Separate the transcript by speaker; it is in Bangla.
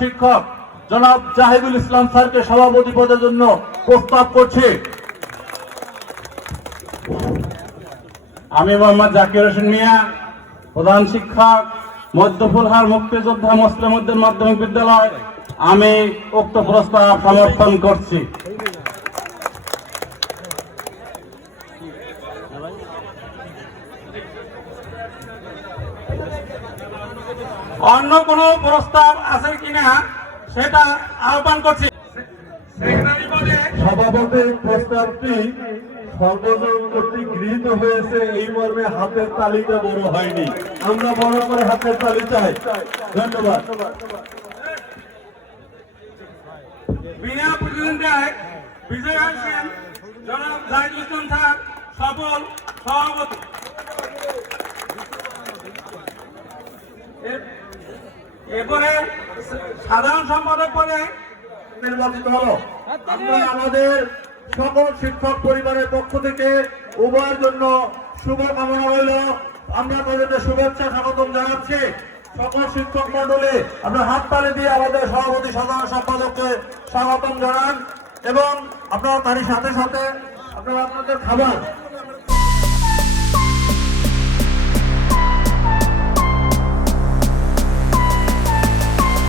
Speaker 1: শিক্ষক জনাব জাহিদুল ইসলাম স্যারকে সভাপতি পদের জন্য প্রস্তাব করছি। আমি মোহাম্মদ জাকির হোসেন মিয়া, প্রধান শিক্ষক, মধ্যফুলহার মুক্তিযোদ্ধা মুসলিম উদ্দিন মাধ্যমিক বিদ্যালয়। আমি উক্ত প্রস্তাব সমর্থন করছি। অন্য কোনো প্রস্তাব আছে কিনা সেটা আহ্বান করছি।
Speaker 2: সভাপতির প্রস্তাবটি সর্বজন কর্তৃক গৃহীত হয়েছে এই মর্মে হাতের তালিকা বড় হয়নি। আমরা বড় করে হাতের তালি চাই। ধন্যবাদ।
Speaker 1: বিনা প্রতিদ্বন্দ্বিতায় বিজয় আসেন জনাব স্যার সফল সভাপতি। এরপরে সাধারণ সম্পাদক পদে
Speaker 2: নির্বাচিত হলো। আমরা আমাদের সকল শিক্ষক পরিবারের পক্ষ থেকে উভয়ের জন্য শুভকামনা রইল। আমরা তাদেরকে শুভেচ্ছা, স্বাগতম জানাচ্ছি। সকল শিক্ষক মন্ডলী আমরা হাত তালি দিয়ে আমাদের সভাপতি, সাধারণ সম্পাদককে স্বাগতম জানান এবং আপনারা তারই সাথে সাথে আপনারা আপনাদের খাবার